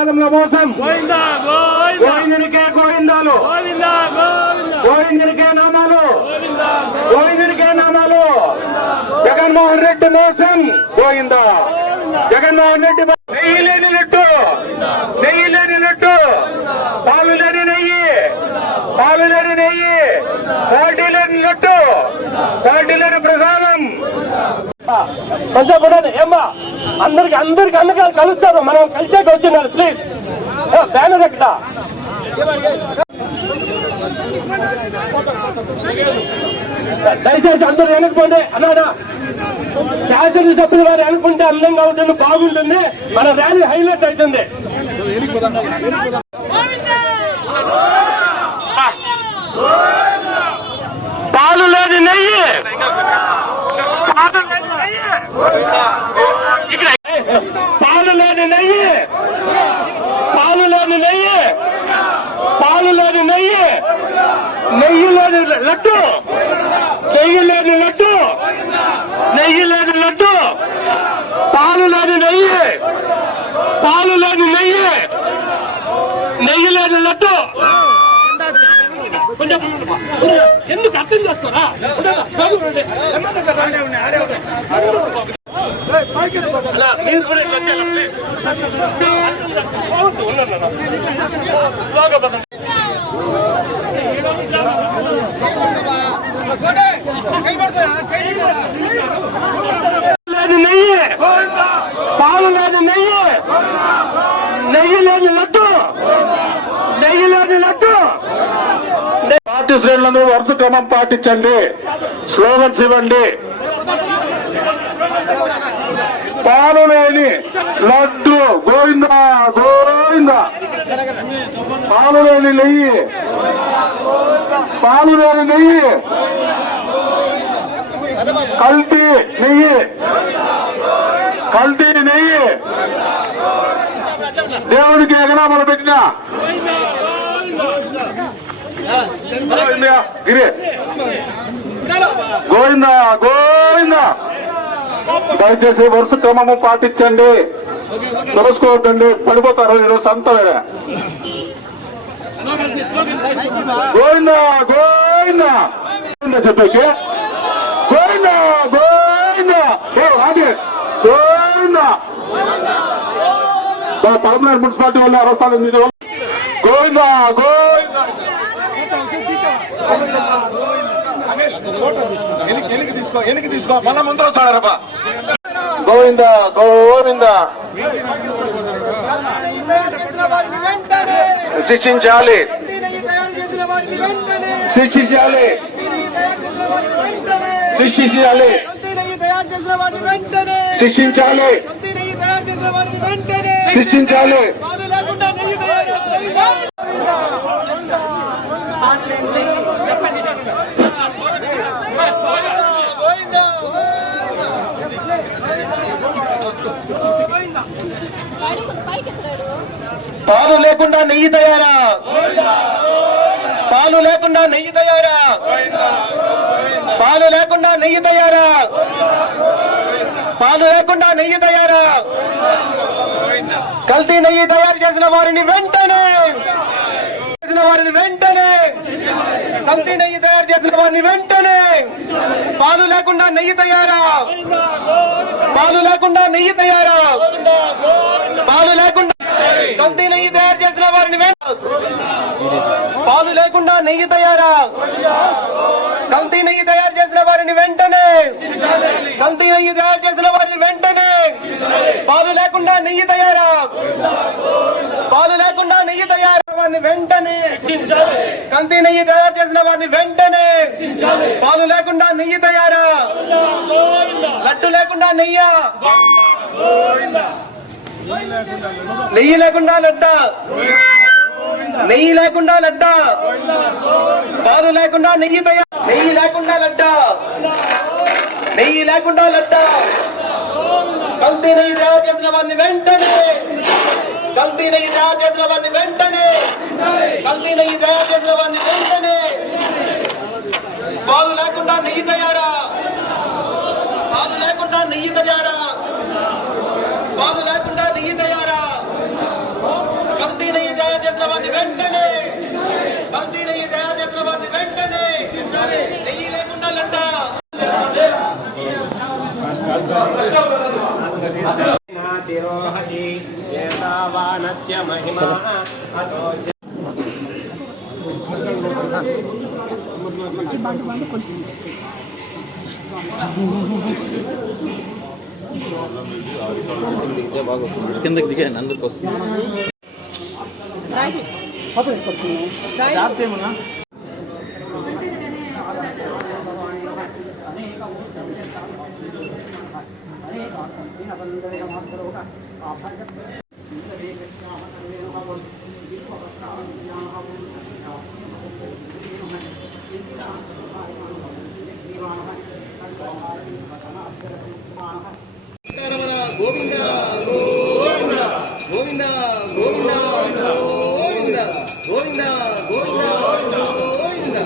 ప్రసాదంలో మోసం, గోవిందునికే గోవిందాలు, గోవిందునికే నామాలు, గోవిందునికే నామాలు. జగన్మోహన్ రెడ్డి మోసం గోవిందా. జగన్మోహన్ రెడ్డి నెయ్యి లేని లడ్డు, నెయ్యి లేని లడ్డు, పాలు లేని నెయ్యి, పాలు లేని నెయ్యి, క్వాలిటీ లేని లడ్డు, క్వాలిటీ లేని ప్రసాదం. కొంచెం ఏమ్మా అందరికి అందరికీ కలుస్తారు, మనం కలిసేకి వచ్చింది. ప్లీజ్ బ్యానర్ ఎక్కడ దయచేసి అందరూ వెనకపోండి అన్నాడా. శాసనసభ్యులు వారు అనుకుంటే అందంగా ఉంటుంది, బాగుంటుంది, మన ర్యాలీ హైలైట్ అవుతుంది. పాలు లేని నెయ్యి, పాలు లేని నెయ్యి, పాలు లేని నెయ్యి, పాలు లేని నెయ్యి, పాలు లేని నెయ్యి, నెయ్యి లేని లడ్డు, నెయ్యి లేని లడ్డు, నెయ్యి లేని లడ్డు, పాలు లేని నెయ్యి, పాలు లేని నెయ్యి, నెయ్యి లేని లడ్డు. కొంచెం ఎందుకు అర్థం చేస్తారా? మీరు కూడా లేని నెయ్యి, పాలు లేని నెయ్యి, నెయ్యి లేని లడ్డు, నెయ్యి లేని లడ్డు. పార్టీ శ్రేణులను వరుస క్రమం పాటించండి, స్లోగన్స్ ఇవ్వండి. పాలు లేని లడ్డు గోవిందా గోవిందా, పాలు లేని నెయ్యి, పాలు లేని నెయ్యి, కల్తీ నెయ్యి, కల్తీ నెయ్యి, దేవుడికి ఎగనామలు పెట్టిన గిరి గోవిందా గోవిందా. దయచేసి వరుస క్రమము పాటించండి, తెలుసుకోవద్దండి, పడిపోతారు ఈరోజు సంత వేరే. గోవిందా గోవిందా చెప్పేకి గోవిందా గోవిందా గోవిందా. పలమనేరు మున్సిపాలిటీ వాళ్ళు అరస్తాలు మీద గోవిందా గోవిందా. ఎనికి తీసుకో మళ్ళా ముందు వస్తాడరబ్బా. గోవిందా గోవిందా. శిక్షించాలి, శిక్షించాలి, శిక్షించాలి, శిక్షించాలి, శిక్షించాలి. పాలు లేకుండా నెయ్యి తయారా, పాలు లేకుండా నెయ్యి తయారా, పాలు లేకుండా నెయ్యి తయారా, పాలు లేకుండా నెయ్యి తయారా. కల్తీ నెయ్యి తయారు చేసిన వారిని వెంటనే, వారిని వెంటనే, కల్తీ నెయ్యి తయారు చేసిన వారిని వెంటనే. పాలు లేకుండా నెయ్యి తయారా, పాలు లేకుండా నెయ్యి తయారా, పాలు లేకుండా కల్తీ నెయ్యి తయారు చేసిన వారిని పాలు లేకుండా నెయ్యి తయారా, కల్తీ నెయ్యి తయారు చేసిన వారిని వెంటనే, కల్తీ నెయ్యి తయారు చేసిన వారిని వెంటనే. పాలు లేకుండా నెయ్యి తయారా, పాలు లేకుండా నెయ్యి తయారు వారిని వెంటనే, కల్తీ నెయ్యి తయారు చేసిన వారిని వెంటనే. పాలు లేకుండా నెయ్యి తయారా, లడ్డు లేకుండా నెయ్యా, నెయ్యి లేకుండా లడ్డా, నెయ్యి లేకుండా లడ్డా, పాలు లేకుండా నెయ్యి తయారు, నెయ్యి లేకుండా లడ్డా, నెయ్యి లేకుండా లడ్డా. కల్తీ నెయ్యి తయారు చేసిన వారిని వెంటనే, కల్తీ నెయ్యి తయారు చేసిన వారిని వెంటనే, కల్తీ నెయ్యి తయారు చేసిన వారిని వెంటనే. పాలు లేకుండా నెయ్యి తయారా, పాలు లేకుండా నెయ్యి తయారా, పాలు లేకుండా నెయ్యి తయారా. ఏతావానస్య మహిమా అతో కిందకి దిగాను అందరికి వస్తుంది జాబ్ చేయమన్నా గోవింద గోవింద గోవింద గోవింద గోవింద గోవింద గోవింద గోవింద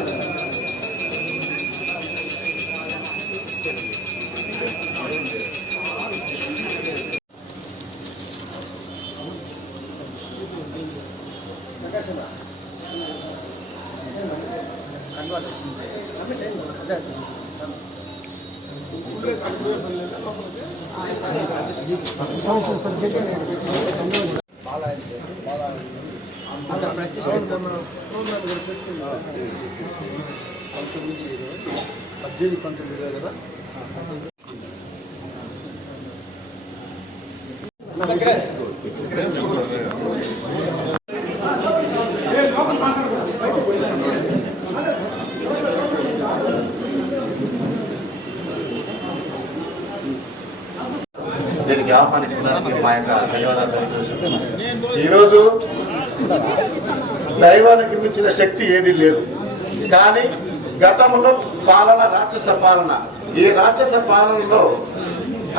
కదా దీనికి ఆహ్వానించడానికి మా యొక్క ధన్యవాదాలు తెలియజేస్తున్నాం. ఈరోజు దైవానికి మించిన శక్తి ఏది లేదు. కానీ గతంలో పాలన రాక్షస పాలన. ఈ రాక్షస పాలనలో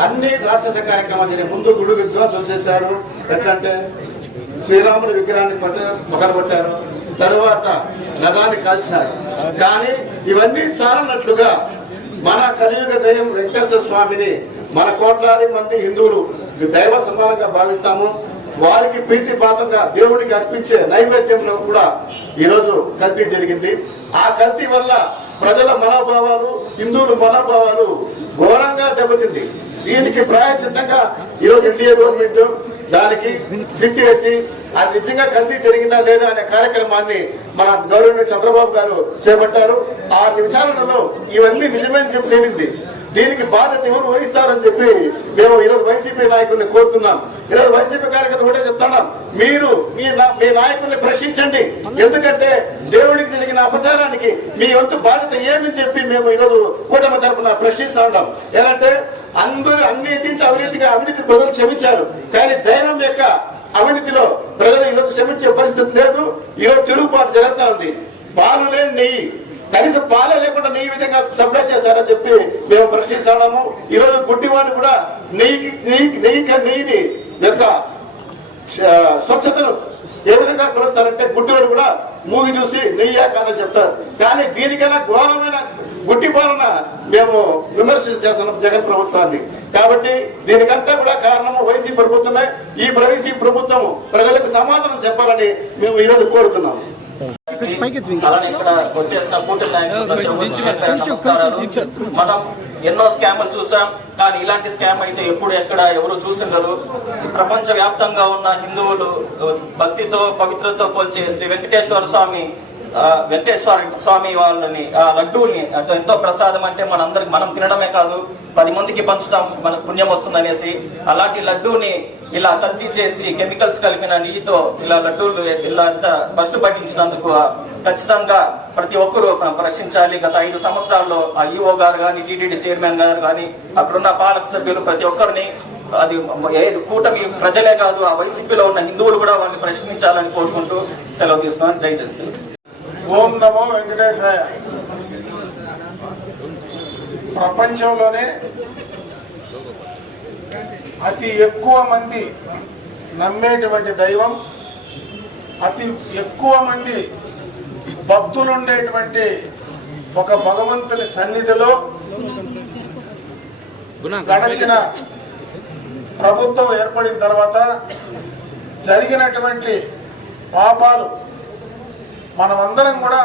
అన్ని రాక్షస కార్యక్రమాలు జరిగే ముందు గుడి విధ్వంసం చేశారు. ఎట్లంటే శ్రీరాముడి విగ్రహాన్ని పగలగొట్టారు, తరువాత నదాన్ని కాల్చినారు. కానీ ఇవన్నీ సారన్నట్లుగా మన కలియుగ దైవం వెంకటేశ్వర స్వామిని మన కోట్లాది మంది హిందువులు దైవ సమానంగా భావిస్తాము. వారికి ప్రీతిపాతంగా దేవుడికి అర్పించే నైవేద్యంలో కూడా ఈరోజు కల్తీ జరిగింది. ఆ కల్తీ వల్ల ప్రజల మనోభావాలు, హిందువుల మనోభావాలు ఘోరంగా దెబ్బతింది. దీనికి ప్రాయశ్చిత్తంగా ఈరోజు ఎన్డీఏ గవర్నమెంట్ దానికి ఫిట్ చేసి అది నిజంగా కల్తీ జరిగిందా లేదా అనే కార్యక్రమాన్ని మన గవర్నమెంట్ చంద్రబాబు గారు చేపట్టారు. ఆ విచారణలో ఇవన్నీ నిజమని చెప్పి తేలింది. దీనికి బాధ్యత ఎవరు వహిస్తారని చెప్పి మేము ఈరోజు వైసీపీ నాయకుల్ని కోరుతున్నాం. ఈరోజు వైసీపీ కార్యకర్త కూడా చెప్తున్నాం, మీరు మీ నాయకుల్ని ప్రశ్నించండి. ఎందుకంటే దేవుడికి జరిగిన అపచారానికి మీ వంతు బాధ్యత ఏమని చెప్పి మేము ఈరోజు కూటమి తరఫున ప్రశ్నిస్తా ఉన్నాం. ఏంటంటే అందరూ అన్నిటించి అవినీతి ప్రజలు క్షమించారు, కానీ దైవం యొక్క అవినీతిలో ప్రజలు ఈరోజు క్షమించే పరిస్థితి లేదు. ఈరోజు తిరుగుబాటు జరుగుతా ఉంది. పాలు లేని నెయ్యి, కనీసం పాలే లేకుండా నెయ్యి విధంగా సప్లై చేశారని చెప్పి మేము ప్రశ్నిస్తున్నాము. ఈరోజు గుడ్డివాళ్ళు కూడా నెయ్యిని యొక్క స్వచ్ఛతను ఏ విధంగా కొలుస్తారంటే గుడ్డివాడు కూడా మూవీ చూసి నెయ్యా కాదని చెప్తారు. కానీ దీనికైనా ఘోరమైన గుడ్డి పాలన మేము విమర్శన చేస్తున్నాం జగన్ ప్రభుత్వాన్ని. కాబట్టి దీనికంతా కూడా కారణము వైసీపీ ప్రభుత్వమే. ఈ వైసీపీ ప్రభుత్వం ప్రజలకు సమాధానం చెప్పాలని మేము ఈరోజు కోరుతున్నాం. అలానే ఇక్కడ వచ్చేసిన కూటమి మనం ఎన్నో స్కామ్లు చూసాం, కానీ ఇలాంటి స్కామ్ అయితే ఎప్పుడు ఎక్కడ ఎవరు చూసిండరు. ప్రపంచ వ్యాప్తంగా ఉన్న హిందువులు భక్తితో పవిత్రతో కొలిచే శ్రీ వెంకటేశ్వర స్వామి వాళ్ళని ఆ లడ్డూని ఎంతో ప్రసాదం అంటే మనం తినడమే కాదు 10 మందికి పంచుతాం, మనకు పుణ్యం వస్తుందనేసి అలాంటి లడ్డూని ఇలా కల్తీ చేసి కెమికల్స్ కలిపిన నెయ్యితో ఇలా లడ్డూలు ఇలా అంతా బస్సు పట్టించినందుకు ఖచ్చితంగా ప్రతి ఒక్కరూ ప్రశ్నించాలి. గత 5 సంవత్సరాల్లో ఆ ఈఓ గారు కానీ, టీటీడీ చైర్మన్ గారు కానీ, అక్కడున్న పాలక సభ్యులు ప్రతి ఒక్కరిని అది ఏది కూటమి ప్రజలే కాదు ఆ వైసీపీలో ఉన్న హిందువులు కూడా వాళ్ళని ప్రశ్నించాలని కోరుకుంటూ సెలవు తీసుకున్నాను. జై జల్సీ. ఓం నమో వెంకటేశాయ. ప్రపంచంలోనే అతి ఎక్కువ మంది నమ్మేటువంటి దైవం, అతి ఎక్కువ మంది భక్తులుండేటువంటి ఒక భగవంతుని సన్నిధిలో గడచిన ప్రభుత్వం ఏర్పడిన తర్వాత జరిగినటువంటి పాపాలు మనమందరం కూడా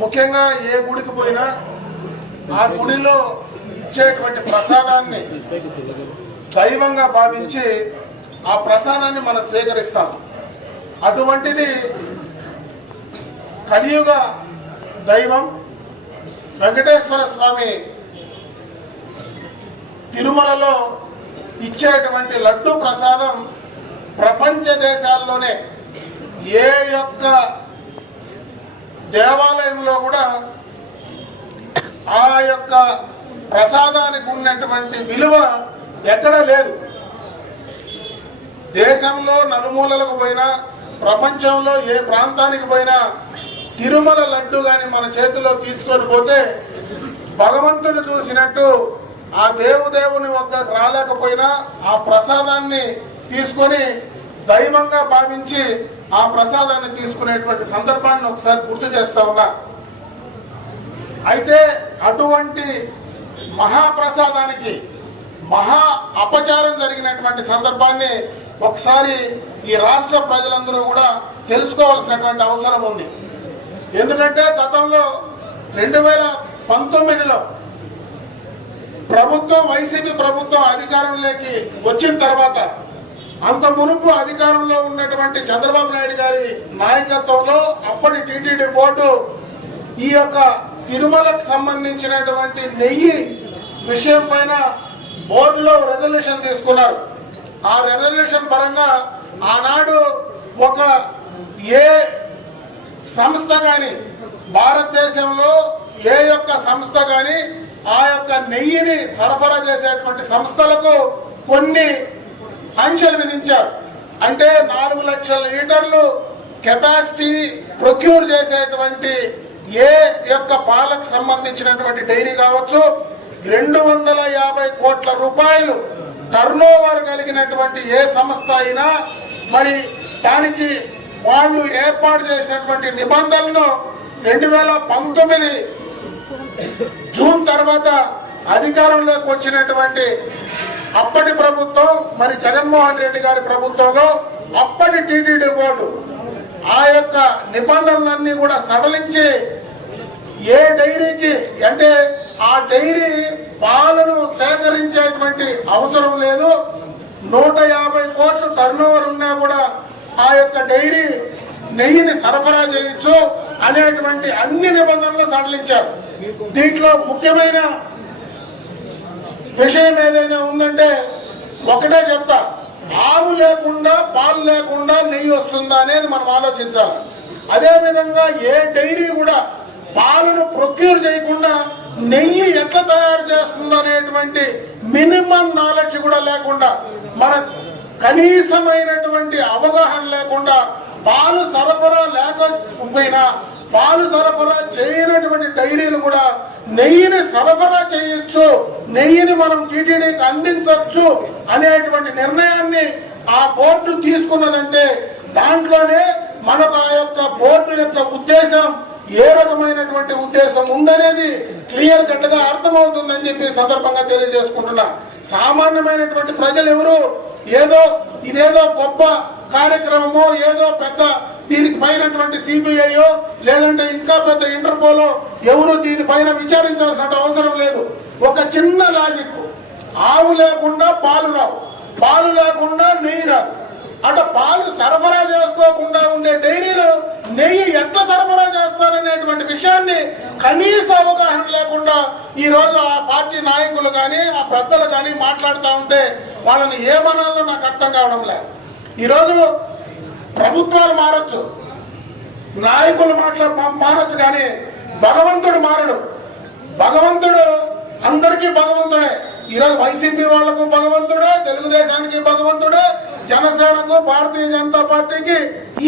ముఖ్యంగా ఏ గుడికి పోయినా ఆ గుడిలో ఇచ్చేటువంటి ప్రసాదాన్ని దైవంగా భావించి ఆ ప్రసాదాన్ని మనం స్వీకరిస్తాం. అటువంటిది కలియుగ దైవం వెంకటేశ్వర స్వామి తిరుమలలో ఇచ్చేటువంటి లడ్డు ప్రసాదం ప్రపంచ దేశాల్లోనే ఏ యొక్క దేవాలయంలో కూడా ఆ యొక్క ప్రసాదానికి ఉన్నటువంటి విలువ ఎక్కడ లేదు. దేశంలో నలుమూలలకు పోయినా, ప్రపంచంలో ఏ ప్రాంతానికి పోయినా తిరుమల లడ్డు గాని మన చేతిలో తీసుకొని పోతే భగవంతుని చూసినట్టు ఆ దేవుని వద్ద రాలేకపోయినా ఆ ప్రసాదాన్ని తీసుకొని దైవంగా భావించి ఆ ప్రసాదాన్ని తీసుకునేటువంటి సందర్భాన్ని ఒకసారి గుర్తు చేస్తా ఉన్నా. అయితే అటువంటి మహాప్రసాదానికి మహా అపచారం జరిగినటువంటి సందర్భాన్ని ఒకసారి ఈ రాష్ట్ర ప్రజలందరూ కూడా తెలుసుకోవాల్సినటువంటి అవసరం ఉంది. ఎందుకంటే గతంలో 2019లో ప్రభుత్వం, వైసీపీ ప్రభుత్వం అధికారంలోకి వచ్చిన తర్వాత అంత మునుపు అధికారంలో ఉన్నటువంటి చంద్రబాబు నాయుడు గారి నాయకత్వంలో అప్పటి టీటీడీ బోర్డు ఈ యొక్క తిరుమలకు సంబంధించినటువంటి నెయ్యి విషయం పైన బోర్డులో రెజల్యూషన్ తీసుకున్నారు. ఆ రెజల్యూషన్ పరంగా ఆనాడు ఒక ఏ సంస్థ గాని, భారతదేశంలో ఏ యొక్క సంస్థ గాని ఆ యొక్క నెయ్యిని సరఫరా చేసేటువంటి సంస్థలకు కొన్ని ఆంక్షలు విధించారు. అంటే 4 లక్షల లీటర్లు కెపాసిటీ ప్రొక్యూర్ చేసేటువంటి ఏ యొక్క పాలకు సంబంధించినటువంటి డైరీ కావచ్చు, 250 కోట్ల రూపాయలు టర్నోవర్ కలిగినటువంటి ఏ సంస్థ అయినా మరి దానికి వాళ్ళు ఏర్పాటు చేసినటువంటి నిబంధనలను 2019 జూన్ తర్వాత అధికారంలోకి వచ్చినటువంటి అప్పటి ప్రభుత్వం, మరి జగన్మోహన్ రెడ్డి గారి ప్రభుత్వంలో అప్పటి టీటీడీ బోర్డు ఆ యొక్క నిబంధనలన్నీ కూడా సడలించి ఏ డైరీకి, అంటే ఆ డైరీ పాలను సేకరించేటువంటి అవసరం లేదు, 150 కోట్ల టర్నోవర్ ఉన్నా కూడా ఆ యొక్క డైరీ నెయ్యిని సరఫరా చేయొచ్చు అనేటువంటి అన్ని నిబంధనలు సడలించారు. దీంట్లో ముఖ్యమైన విషయం ఏదైనా ఉందంటే ఒకటే చెప్తా, ఆవు లేకుండా పాలు లేకుండా నెయ్యి వస్తుందా అనేది మనం ఆలోచించాలి. అదేవిధంగా ఏ డైరీ కూడా పాలను ప్రొక్యూర్ చేయకుండా నెయ్యి ఎట్లా తయారు చేస్తుందో అనేటువంటి మినిమం నాలెడ్జ్ కూడా లేకుండా, మన కనీసమైనటువంటి అవగాహన లేకుండా, పాలు సరఫరా లేకపోయినా పాలు సరఫరా చేయనటువంటి డైరీలు కూడా నెయ్యిని సరఫరా చేయొచ్చు, నెయ్యిని మనం టీటీడీకి అందించవచ్చు అనేటువంటి నిర్ణయాన్ని ఆ బోర్డు తీసుకున్నదంటే దాంట్లోనే మనకు ఆ యొక్క బోర్డు యొక్క ఉద్దేశం, ఏ రకమైనటువంటి ఉద్దేశం ఉందనేది క్లియర్ కట్ గా అర్థమవుతుందని చెప్పి సందర్భంగా తెలియజేసుకుంటున్నా. సామాన్యమైనటువంటి ప్రజలు ఎవరు ఏదో ఇదేదో గొప్ప కార్యక్రమమో, ఏదో పెద్ద దీనికి పైనటువంటి సిబిఐయో లేదంటే ఇంకా పెద్ద ఇంటర్పోలో ఎవరు దీనిపైన విచారించాల్సిన అవసరం లేదు. ఒక చిన్న లాజిక్, ఆవు లేకుండా పాలు రావు, పాలు లేకుండా నెయ్యి రాదు. అటు పాలు సరఫరా చేసుకోకుండా ఉండే డైరీలు నెయ్యి ఎట్లా సరఫరా చేస్తారనేటువంటి విషయాన్ని కనీస అవగాహన లేకుండా ఈ రోజు ఆ పార్టీ నాయకులు కానీ ఆ పెద్దలు కానీ మాట్లాడుతూ ఉంటే వాళ్ళని ఏమనాలో నాకు అర్థం కావడం లేదు. ఈరోజు ప్రభుత్వాలు మారచ్చు, నాయకులు మారచ్చు, కానీ భగవంతుడు మారడు. భగవంతుడు అందరికీ భగవంతుడే. ఈరోజు వైసీపీ వాళ్లకు భగవంతుడే, తెలుగుదేశానికి భగవంతుడే, జనసేనకు, భారతీయ జనతా పార్టీకి,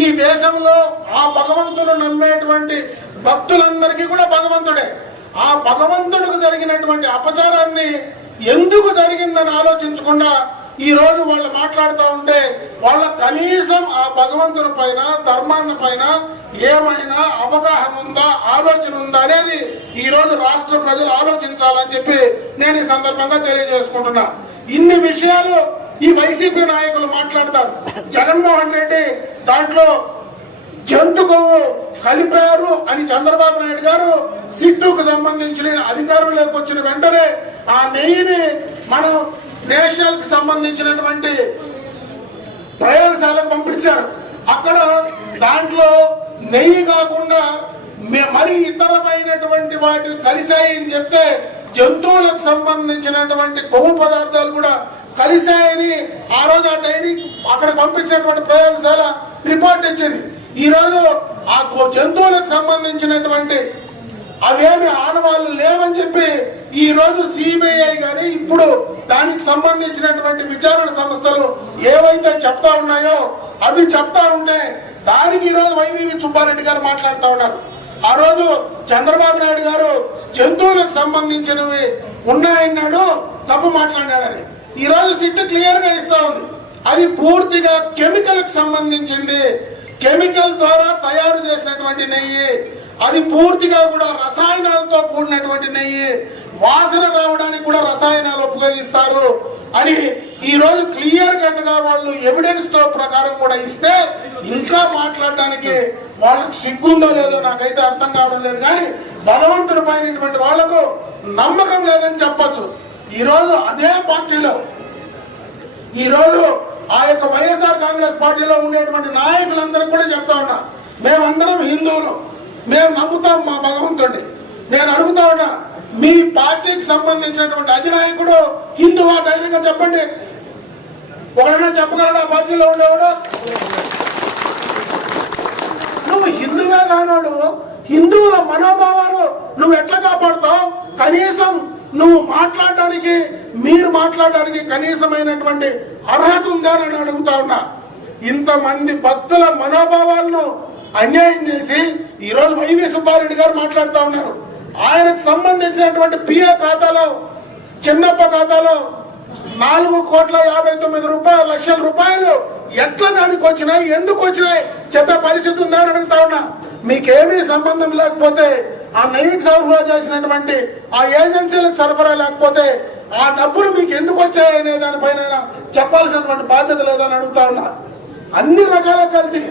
ఈ దేశంలో ఆ భగవంతుడు నమ్మేటువంటి భక్తులందరికీ కూడా భగవంతుడే. ఆ భగవంతుడికి జరిగినటువంటి అపచారాన్ని ఎందుకు జరిగిందని ఆలోచించకుండా ఈ రోజు వాళ్ళు మాట్లాడుతూ ఉంటే వాళ్ళ కనీసం ఆ భగవంతుని పైన, ధర్మాన్ని పైన ఏమైనా అవగాహన ఉందా, ఆలోచన ఉందా అనేది ఈ రోజు రాష్ట్ర ప్రజలు ఆలోచించాలని చెప్పి నేను ఈ సందర్భంగా తెలియజేసుకుంటున్నా. ఇన్ని విషయాలు ఈ వైసీపీ నాయకులు మాట్లాడతారు. జగన్మోహన్ రెడ్డి దాంట్లో జంతు కొవ్వు కలిపారు అని చంద్రబాబు నాయుడు గారు సిట్టుకు సంబంధించిన అధికారంలోకి వచ్చిన వెంటనే ఆ నెయ్యిని మనం నేషనల్ కి సంబంధించినటువంటి పంపించారు. అక్కడ దాంట్లో నెయ్యి కాకుండా మరి ఇతరమైనటువంటి వాటి కలిశాయని చెప్తే జంతువులకు సంబంధించినటువంటి కొవ్వు పదార్థాలు కూడా కలిశాయని ఆ రోజు ఆ డైరీ అక్కడ పంపించినటువంటి ప్రయోగశాల రిపోర్ట్ ఇచ్చింది. ఈ రోజు ఆ జంతువులకు సంబంధించినటువంటి అవేమి ఆనవాళ్లు లేవని చెప్పి ఈ రోజు సిబిఐ గాని ఇప్పుడు దానికి సంబంధించినటువంటి విచారణ సంస్థలు ఏవైతే చెప్తా ఉన్నాయో అవి చెప్తా ఉంటే దానికి ఈ రోజు వైవి సుబ్బారెడ్డి గారు మాట్లాడుతూ ఉన్నారు. ఆ రోజు చంద్రబాబు నాయుడు గారు జంతువులకు సంబంధించినవి ఉన్నాయన్నాడు, తప్పు మాట్లాడాడని. ఈ రోజు సిట్ క్లియర్ గా ఇస్తా ఉంది. అది పూర్తిగా కెమికల్ కి సంబంధించింది. కెమికల్ ద్వారా తయారు చేసినటువంటి నెయ్యి, అది పూర్తిగా కూడా రసాయనాలతో కూడినటువంటి నెయ్యి, వాసన రావడానికి కూడా రసాయనాలు ఉపయోగిస్తారు అని ఈ రోజు క్లియర్ కట్ గా వాళ్ళు ఎవిడెన్స్ తో ప్రకారం కూడా ఇస్తే ఇంకా మాట్లాడడానికి వాళ్ళకి సిగ్గుందో లేదో నాకైతే అర్థం కావడం లేదు. కానీ భగవంతుడి పైనటువంటి వాళ్లకు నమ్మకం లేదని చెప్పొచ్చు. ఈ రోజు అదే పార్టీలో ఈ రోజు ఆ యొక్క వైఎస్ఆర్ కాంగ్రెస్ పార్టీలో ఉండేటువంటి నాయకులందరూ కూడా చెప్తా ఉన్నా, మేమందరం హిందువులు, మేము నమ్ముతాం మా భగవంతుడిని. నేను అడుగుతా ఉన్నా, మీ పార్టీకి సంబంధించినటువంటి అధినాయకుడు హిందువా? ధైర్యంగా చెప్పండి. ఒకడైనా చెప్పగలడా పార్టీలో ఉండేవాడు? నువ్వు హిందువే కానాడు, హిందువుల మనోభావాలు నువ్వు ఎట్లా కాపాడుతావు? కనీసం నువ్వు మాట్లాడడానికి, మీరు మాట్లాడడానికి కనీసమైనటువంటి అర్హత ఉందా అని అడుగుతా ఉన్నా. ఇంతమంది భక్తుల మనోభావాలను అన్యాయం చేసి ఈ రోజు వైవి సుబ్బారెడ్డి గారు మాట్లాడుతూ ఉన్నారు. ఆయనకు సంబంధించినటువంటి పిఏ ఖాతాలో, చిన్నప్ప ఖాతాలో 4,59,00,000 రూపాయలు ఎట్లా దానికి వచ్చినాయి, ఎందుకు వచ్చినాయి చెప్పే పరిస్థితి ఉందని అడుగుతా ఉన్నా. మీకేమీ సంబంధం లేకపోతే, ఆ నెయ్యికి సరఫరా చేసినటువంటి ఆ ఏజెన్సీలకు సరఫరా లేకపోతే ఆ డబ్బులు మీకు ఎందుకు వచ్చాయి అనే దానిపైన చెప్పాల్సినటువంటి బాధ్యత లేదని అడుగుతా ఉన్నా. అన్ని రకాల కల్తీ,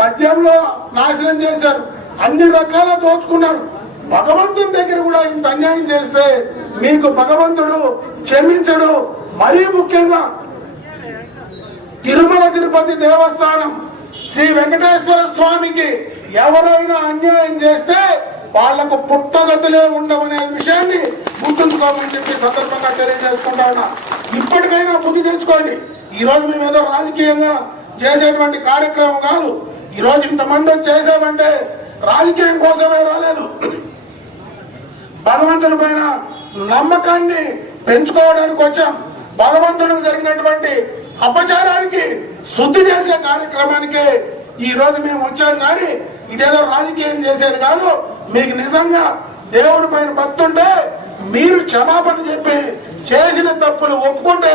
మద్యంలో నాశనం చేశారు, అన్ని రకాల దోచుకున్నారు. భగవంతుని దగ్గర కూడా ఇంత అన్యాయం చేస్తే మీకు భగవంతుడు క్షమించడు. మరీ ముఖ్యంగా తిరుమల తిరుపతి దేవస్థానం శ్రీ వెంకటేశ్వర స్వామికి ఎవరైనా అన్యాయం చేస్తే వాళ్లకు పుట్టగతులే ఉండవనే విషయాన్ని గుర్తుంచుకోమని చెప్పి సందర్భంగా తెలియజేసుకుంటా ఉన్నా. ఇప్పటికైనా బుద్ధి తెచ్చుకోండి. ఈ రోజు మేము ఏదో రాజకీయంగా చేసేటువంటి కార్యక్రమం కాదు. ఈ రోజు ఇంతమంది చేసామంటే రాజకీయం కోసమే రాలేదు. భగవంతుని పైన నమ్మకాన్ని పెంచుకోవడానికి వచ్చాం. భగవంతుడికి జరిగినటువంటి అపచారానికి శుద్ధి చేసే కార్యక్రమానికి ఈ రోజు మేము వచ్చాం. కానీ ఇదేదో రాజకీయం చేసేది కాదు. మీకు నిజంగా దేవుడి పైన భక్తి ఉంటే మీరు క్షమాపణ చెప్పి చేసిన తప్పులు ఒప్పుకుంటే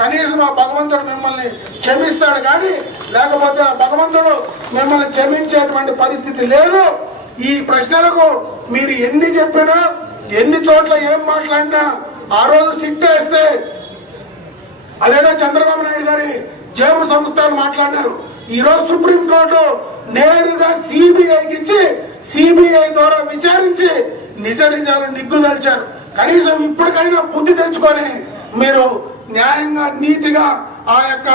కనీసం ఆ భగవంతుడు మిమ్మల్ని క్షమిస్తాడు. కానీ లేకపోతే ఆ భగవంతుడు మిమ్మల్ని క్షమించేటువంటి పరిస్థితి లేదు. ఈ ప్రశ్నలకు మీరు ఎన్ని చెప్పినా, ఎన్ని చోట్ల ఏం మాట్లాడినా, ఆ రోజు సిట్టేస్తే అదేదో చంద్రబాబు నాయుడు గారి జేబు సంస్థలు మాట్లాడారు. ఈ రోజు సుప్రీంకోర్టు నేరుగా సిబిఐకి ఇచ్చి సిబిఐ ద్వారా విచారించి నిజ నిజాలు నిగ్గుదల్చారు. కనీసం ఇప్పటికైనా బుద్ధి తెచ్చుకొని మీరు న్యాయంగా, నీతిగా ఆ యొక్క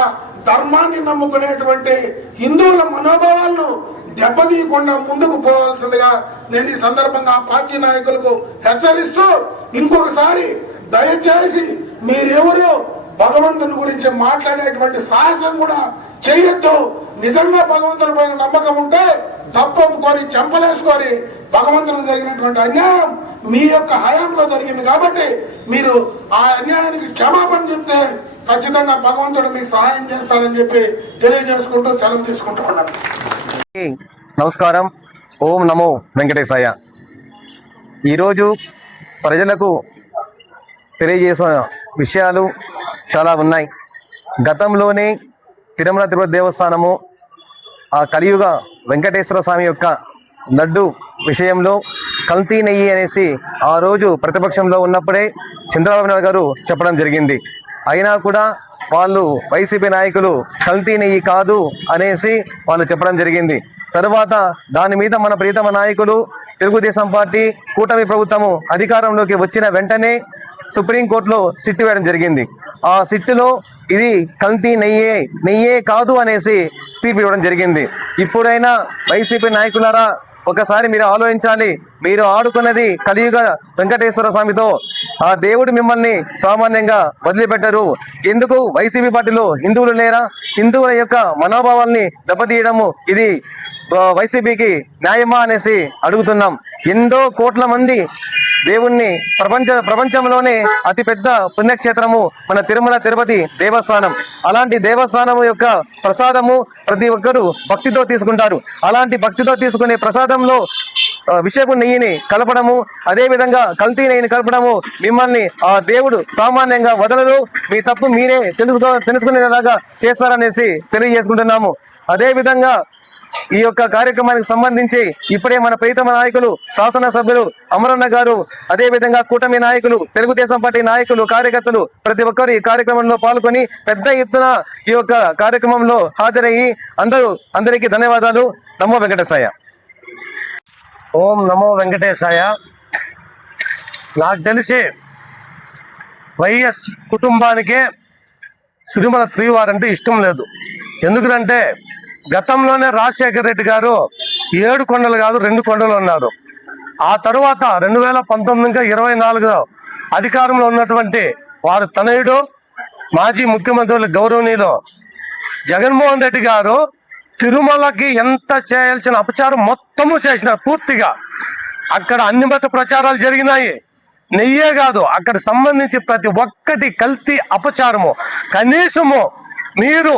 ధర్మాన్ని నమ్ముకునేటువంటి హిందువుల మనోభావాలను దెబ్బతీయకుండా ముందుకు పోవాల్సిందిగా నేను ఈ సందర్భంగా ఆ పార్టీ నాయకులకు హెచ్చరిస్తూ, ఇంకొకసారి దయచేసి మీరెవరు భగవంతుని గురించి మాట్లాడేటువంటి సాహసం కూడా చేయొద్దు. నిజంగా భగవంతుని పైన నమ్మకం ఉంటే తప్పొప్పుకొని చెంపలేసుకొని భగవంతునికి జరిగినటువంటి అన్యాయం మీ యొక్క హయాంలో జరిగింది కాబట్టి మీరు ఆ అన్యాయానికి క్షమాపణ చెప్తే ఖచ్చితంగా భగవంతుడు మీకు సహాయం చేస్తాడని చెప్పి తెలియజేసుకుంటూ సెలవు తీసుకుంటూ ఉన్నాను. నమస్కారం. ఓం నమో వెంకటేశాయ. ఈరోజు ప్రజలకు తెలియజేసిన విషయాలు చాలా ఉన్నాయి. గతంలోనే తిరుమల తిరుపతి దేవస్థానము ఆ కలియుగ వెంకటేశ్వర స్వామి యొక్క లడ్డు విషయంలో కల్తీ నెయ్యి అనేసి ఆ రోజు ప్రతిపక్షంలో ఉన్నప్పుడే చంద్రబాబు నాయుడు గారు చెప్పడం జరిగింది. అయినా కూడా వాళ్ళు వైసీపీ నాయకులు కల్తీ నెయ్యి కాదు అనేసి వాళ్ళు చెప్పడం జరిగింది. తరువాత దాని మీద మన ప్రీతమ నాయకులు తెలుగుదేశం పార్టీ కూటమి ప్రభుత్వము అధికారంలోకి వచ్చిన వెంటనే సుప్రీంకోర్టులో సిట్ వేయడం జరిగింది. ఆ సిట్టులో ఇది కల్తీ నెయ్యే కాదు అనేసి తీర్పు ఇవ్వడం జరిగింది. ఇప్పుడైనా వైసీపీ నాయకులారా ఒకసారి మీరు ఆలోచించాలి. మీరు ఆడుకున్నది కలియుగ వెంకటేశ్వర స్వామితో. ఆ దేవుడు మిమ్మల్ని సామాన్యంగా వదిలిపెట్టరు. ఎందుకు వైసీపీ పార్టీలో హిందువులు లేరా? హిందువుల యొక్క మనోభావాల్ని దెబ్బతీయడము ఇది వైసీపీకి న్యాయమా అనేసి అడుగుతున్నాం. ఎన్నో కోట్ల మంది దేవుణ్ణి ప్రపంచంలోనే అతిపెద్ద పుణ్యక్షేత్రము మన తిరుమల తిరుపతి దేవస్థానం. అలాంటి దేవస్థానం యొక్క ప్రసాదము ప్రతి ఒక్కరూ భక్తితో తీసుకుంటారు. అలాంటి భక్తితో తీసుకునే ప్రసాదంలో విషపు నెయ్యిని కలపడము, అదే విధంగా కల్తీ నెయ్యిని కలపడము మిమ్మల్ని ఆ దేవుడు సామాన్యంగా వదలరు. మీ తప్పు మీరే తెలుసుకునేలాగా చేస్తారనేసి తెలియజేసుకుంటున్నాము. అదే విధంగా ఈ యొక్క కార్యక్రమానికి సంబంధించి ఇప్పుడే మన ప్రీతమ నాయకులు శాసనసభ్యులు అమరన్న గారు, అదే విధంగా కూటమి నాయకులు, తెలుగుదేశం పార్టీ నాయకులు, కార్యకర్తలు ప్రతి ఒక్కరు ఈ కార్యక్రమంలో పాల్గొని పెద్ద ఎత్తున ఈ యొక్క కార్యక్రమంలో హాజరయ్యి అందరికీ ధన్యవాదాలు. నమో వెంకటేశాయ. ఓం నమో వెంకటేశాయ. నాకు తెలిసి వైఎస్ కుటుంబానికే తిరుమల శ్రీవారు అంటే ఇష్టం లేదు. ఎందుకంటే గతంలోనే రాజశేఖర రెడ్డి గారు 7 కొండలు కాదు 2 కొండలు ఉన్నారు. ఆ తరువాత 2019 ఇంకా 24 అధికారంలో ఉన్నటువంటి వారు తనయుడు మాజీ ముఖ్యమంత్రులు గౌరవనీయులు జగన్మోహన్ రెడ్డి గారు తిరుమలకి ఎంత చేయాల్సిన అపచారం మొత్తము చేసినారు పూర్తిగా. అక్కడ అన్ని మత ప్రచారాలు జరిగినాయి. నెయ్యే కాదు, అక్కడ సంబంధించి ప్రతి ఒక్కటి కల్తీ అపచారము. కనీసము మీరు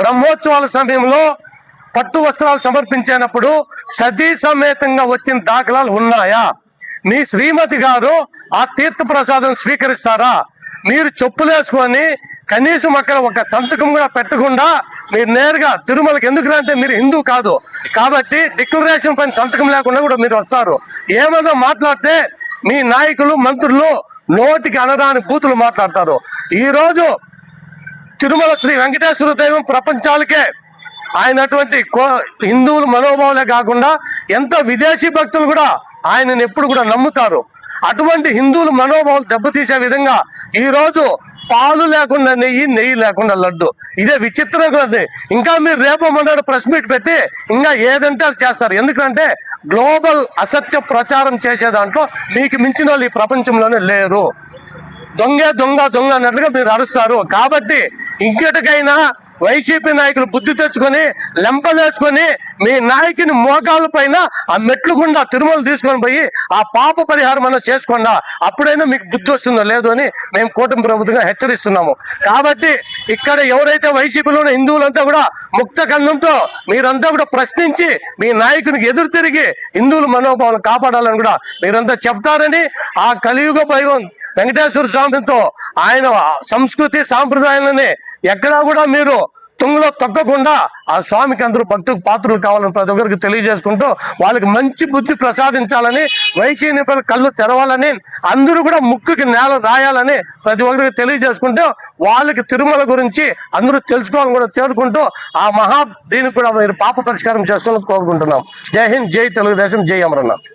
బ్రహ్మోత్సవాల సమయంలో పట్టు వస్త్రాలు సమర్పించినప్పుడు సతీ సమేతంగా వచ్చిన దాఖలాలు ఉన్నాయా? మీ శ్రీమతి గారు ఆ తీర్థ ప్రసాదం స్వీకరిస్తారా? మీరు చెప్పులేసుకొని కనీసం అక్కడ ఒక సంతకం కూడా పెట్టకుండా మీరు నేరుగా తిరుమలకి ఎందుకు అంటే మీరు హిందూ కాదు కాబట్టి డిక్లరేషన్ పైన సంతకం లేకుండా కూడా మీరు వస్తారు. ఏమన్నా మాట్లాడితే మీ నాయకులు మంత్రులు నోటికి అనరాని బూతులు మాట్లాడతారు. ఈరోజు తిరుమల శ్రీ వెంకటేశ్వర దైవం ప్రపంచాలకే ఆయనటువంటి హిందువుల మనోభావాలే కాకుండా ఎంతో విదేశీ భక్తులు కూడా ఆయనను ఎప్పుడు కూడా నమ్ముతారు. అటువంటి హిందువుల మనోభావాలు దెబ్బతీసే విధంగా ఈరోజు పాలు లేకుండా నెయ్యి లేకుండా లడ్డు. ఇదే విచిత్రంగా ఉంది. ఇంకా మీరు రేపు మొన్నటి ప్రెస్ మీట్ పెట్టి ఇంకా ఏదంటే అది చేస్తారు. ఎందుకంటే గ్లోబల్ అసత్య ప్రచారం చేసే దాంట్లో మీకు మించిన వాళ్ళు ఈ ప్రపంచంలోనే లేరు. దొంగ అన్నట్లుగా మీరు అరుస్తారు. కాబట్టి ఇంకటికైనా వైసీపీ నాయకులు బుద్ధి తెచ్చుకొని లెంపలేసుకొని మీ నాయకుని మోకాళ్ళ పైన ఆ మెట్లు గుండా తిరుమల తీసుకొని పోయి ఆ పాప పరిహారం అన్న చేసుకోండా. అప్పుడైనా మీకు బుద్ధి వస్తుందో లేదో అని మేము కూటమి ప్రభుత్వంగా హెచ్చరిస్తున్నాము. కాబట్టి ఇక్కడ ఎవరైతే వైసీపీలో ఉన్న హిందువులంతా కూడా ముక్త కన్నంతో మీరంతా కూడా ప్రశ్నించి మీ నాయకునికి ఎదురు తిరిగి హిందువుల మనోభావాలను కాపాడాలని కూడా మీరంతా చెప్తారని ఆ కలియుగ వైభవం వెంకటేశ్వర స్వామితో ఆయన సంస్కృతి సాంప్రదాయాలని ఎక్కడా కూడా మీరు తుంగలో తొక్కకుండా ఆ స్వామికి అందరూ భక్తులకు పాత్రలు కావాలని ప్రతి ఒక్కరికి తెలియజేసుకుంటూ వాళ్ళకి మంచి బుద్ధి ప్రసాదించాలని, వైసీపీ కళ్ళు తెరవాలని, అందరూ కూడా ముక్కుకి నేల రాయాలని ప్రతి ఒక్కరికి తెలియజేసుకుంటూ వాళ్ళకి తిరుమల గురించి అందరూ తెలుసుకోవాలని కూడా చేరుకుంటూ ఆ దీనికి కూడా మీరు పాప పరిష్కారం చేసుకోవాలని కోరుకుంటున్నాం. జై హింద్, జై తెలుగుదేశం, జై అమరనాథ్.